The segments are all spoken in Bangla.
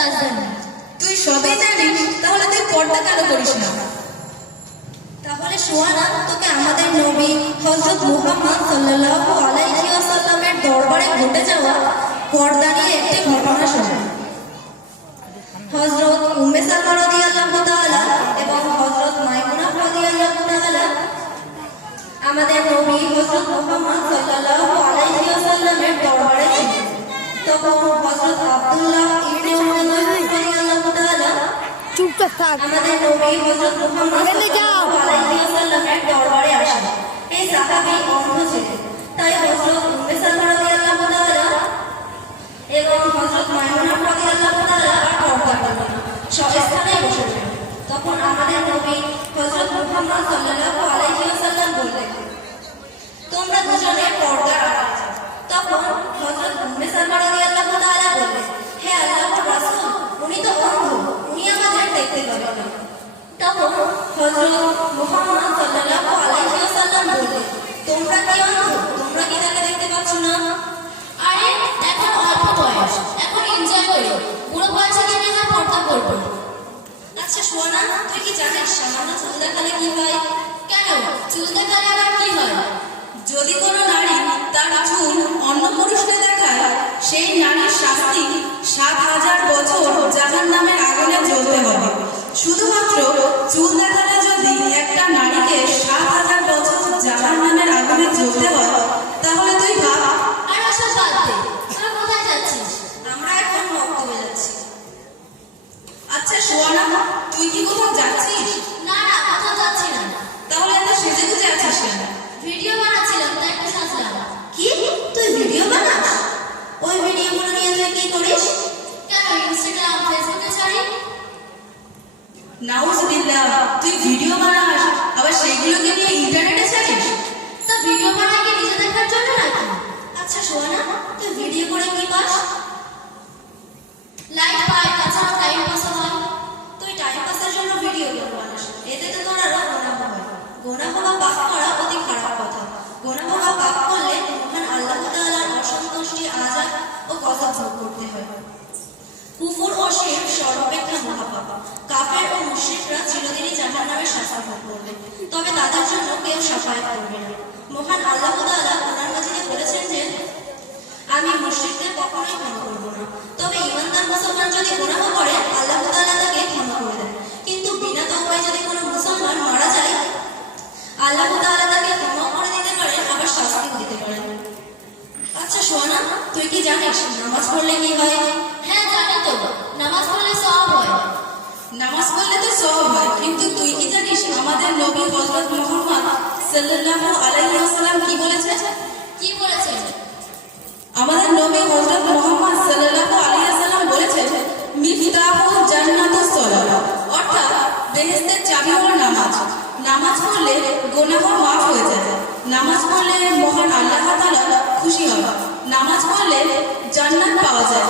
রাজধানী। তুই সবই জানিস, তাহলে তুই পর্দা কেন করিস না? তাহলে সোয়ানা তোকে আমাদের নবী হযরত মুহাম্মদ সাল্লাল্লাহু আলাইহি ওয়াসাল্লামের দরবারে ঘটে যাওয়া পর্দা নিয়ে একটি ঘটনা শোনা। হযরত উম্মে সালমা রাদিয়াল্লাহু তাআলা এবং হযরত মাইমুনা রাদিয়াল্লাহু তাআলা, আমাদের নবী হযরত আমাদের নবী হযরত মুহাম্মদ সাল্লাল্লাহু আলাইহি ওয়াসাল্লামের দরবারে আসেন। এই সাহাবী অন্ধ ছিলেন। তাই হযরত উম্মে সালমা রাদিয়াল্লাহু তাআলা এবং হযরত মাইমুনা রাদিয়াল্লাহু তাআলা আর পর্দা করলেন না। বসেছেন তখন আমাদের নবী হযরত মুহাম্মদ সাল্লাল্লাহু আলাইহি ওয়াসাল্লাম বললেন তোমরা দুজনে আড়ালে তখন হযরত উম্মে সালমা রাদিয়াল্লাহু তাআলা বললেন হে আল্লাহর রাসূল উনি তো অন্ধ উনি আমাদের দেখতে পাবেন না তখন তোমরা কি তোমরা কি তাকে দেখতে পাচ্ছ না? আরে এখন অল্প বয়স। এখন এনজয় করো। বুড়ো বয়সে গিয়ে না করব। আচ্ছা সোনা তুই কি জানিস সামান্য চুল দেখালে কি হয়? কেন? চুল দেখালে আবার কি হয়? যদি কোনো নারী তার চুল অন্য দেখায়, সেই নারীর শাস্তি সাত হাজার বছর জাহান নামের আগুনে জ্বলতে হবে। শুধুমাত্র চুল দেখানো যদি একটা নাউজবিল্লাহ, তুই ভিডিও বানাস, আবার সেগুলোকে নিয়ে ইন্টারনেটে ছাড়িস তা ভিডিও বানাই কি নিজে দেখার জন্য নাকি? আচ্ছা সোনা তুই ভিডিও করে কি পাস? লাইক পাই, তাছাড়া টাইম পাস হয়। তুই টাইম পাসের জন্য ভিডিও করে বানাস? এতে তো তোর আরও গোনাহ হয়। গোনাহ বা পাপ করা অতি খারাপ কথা। তবে তাদের জন্য কেউ সাফায়াত করবে না। মহান আল্লাহ কোরআন মাজিদে বলেছেন যে, আমি মুশরিকদের কখনোই ক্ষমা করব না। তবে ইমানদার মুসলমান যদি গুনাহ করে, আল্লাহ তাকে ক্ষমা করে দেন। কিন্তু বিনা তওবায় যদি কোনো মুসলমান মারা যায়, আল্লাহ তাকে ক্ষমা করে দিতে পারেন আবার শাস্তিও দিতে পারেন আচ্ছা সোনা তুই কি জানিস, নামাজ পড়লে কি হয়? কিন্তু তুই কি জানিস আমাদের নবী হযরত মুহাম্মদ সাল্লাল্লাহু আলাইহি ওয়াসাল্লাম কি বলেছে কি বলেছেন? আমাদের নবী হযরত মুহাম্মদ সাল্লাল্লাহু আলাইহি ওয়াসাল্লাম বলেছেন মিফতাহুল জান্নাতুস সালাত অর্থাৎ বেহেশতের চাবি হলো নামাজ। নামাজ পড়লে গুনাহ মাফ হয়ে যায়। নামাজ পড়লে মহান আল্লাহ তাআলা খুশি হন। নামাজ পড়লে জান্নাত পাওয়া যায়।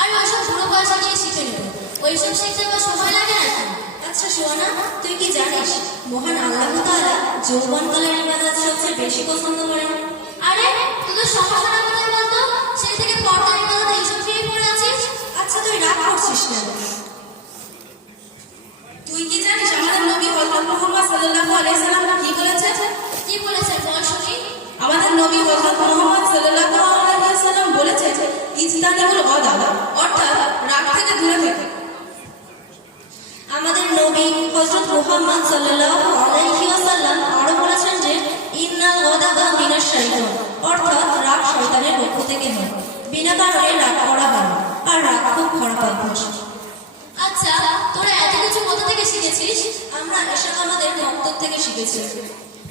আর ওইসব বুড়ো বয়সে গিয়ে শিখে নেব। ওইসব শিখতে তো সময় লাগে নাকি আচ্ছা সোনা তুই কি জানিস, মহান আল্লাহ তাআলা যৌবনকালের ইবাদত সবচেয়ে বেশি পছন্দ করেন? আরে তোদের সমস্যাটা কোথায় বলতো, সেই থেকে পর্দা ইবাদত এইসব নিয়ে পড়ে আছিস? আচ্ছা তুই রাগ করছিস কেন? তুই কি জানিস, আমাদের নবী হযরত মুহাম্মদ সাল্লাল্লাহু আলাইহি সাল্লাম কি বলেছে কি বলেছেন বল শুনি। আমাদের নবী হযরত মুহাম্মদ সাল্লাল্লাহু আলাইহি ওয়াসাল্লাম বলেছে ইজতানিবুল গাদাব অর্থাৎ রাগ থেকে দূরে থেকে আমাদের নবী হযরত মুহাম্মদ আরও বলেছেন যে ইন্নাল গাদাবা মিনাশ শাইতান অর্থাৎ রাগ পক্ষ থেকে হয় বিনা কারণে রাগ করা ভালো আর রাগ খুব খারাপ আচ্ছা তোরা এত কিছু কোথা থেকে শিখেছিস? আমরা এসব আমাদের মক্তব থেকে শিখেছি।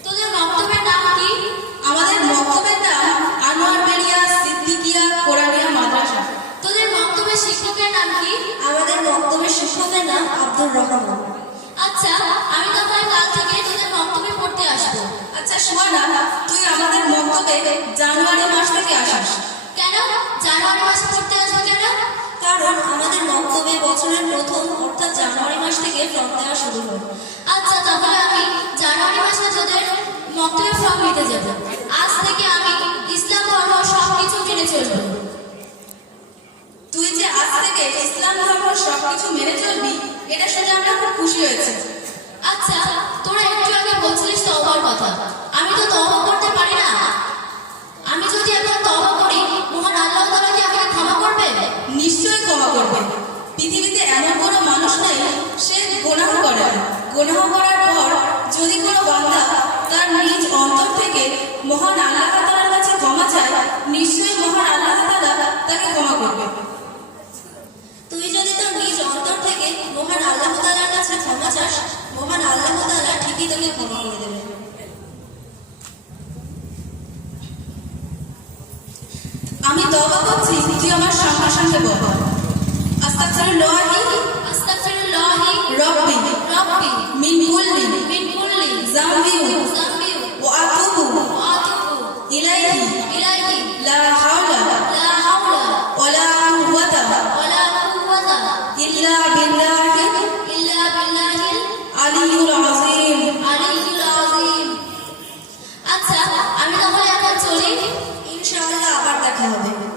তোদের বক্তব্যের নাম কি? আমাদের মক্তবের নাম আনোয়ার সিদ্দিকিয়া কোরআনিয়া মাদ্রাসা। তোদের বক্তব্যের শিক্ষকের নাম কি? আমাদের মক্তবের শিক্ষকের নাম আব্দুর রহমান। আচ্ছা তুই আমাদের মক্তবে জানুয়ারি মাস থেকে আসিস। কেন? জানুয়ারি মাসে পড়তে আসব কেন? কারণ আমাদের মক্তবে বছরের প্রথম অর্থাৎ জানুয়ারি মাস থেকে ফর্ম দেওয়া শুরু হয়। আচ্ছা তাহলে আমি জানুয়ারি মাসে তোদের মক্তব্যের ফর্ম নিতে যাব। আজ থেকে আমি ইসলাম ধর্ম সব কিছু মেনে চলবো। তুই সবকিছু মেনে চলবি এটা শুনে আমরা খুব খুশি হয়েছে। গোনাহ করার পর যদি কোনো বান্দা তার নিজ অন্তর থেকে মহান আল্লাহ তাআলার কাছে ক্ষমা চায়, নিশ্চয়ই মহান আল্লাহ তাআলা তাকে ক্ষমা করবে। তুই যদি তোর নিজ অন্তর থেকে মহান আল্লাহ তাআলার কাছে ক্ষমা চাস, মহান আল্লাহ তাআলা ঠিকই তোকে ক্ষমা করে দেবে। আমি তওবা করছি, তুই আমার সঙ্গে সঙ্গে আস্তাগফিরুল্লাহি আস্তাগফিরুল্লাহি, রব্বি। রাব্বি। মিন কুল্লি মিন কুল্লি যামবি যামবি ওয়া আতুবু ওয়া আতুবু ইলাইহি ইলাইহি লা হাওলা লা হাওলা ওয়ালা কুওয়াতা ওয়ালা কুওয়াতা ইল্লা বিল্লাহি ইল্লা বিল্লাহিল আলিয়ুল আযীম আলিয়্যুল আযীম আচ্ছা আমি তাহলে এখন চলি ইনশাআল্লাহ আবার দেখা হবে আসসালামু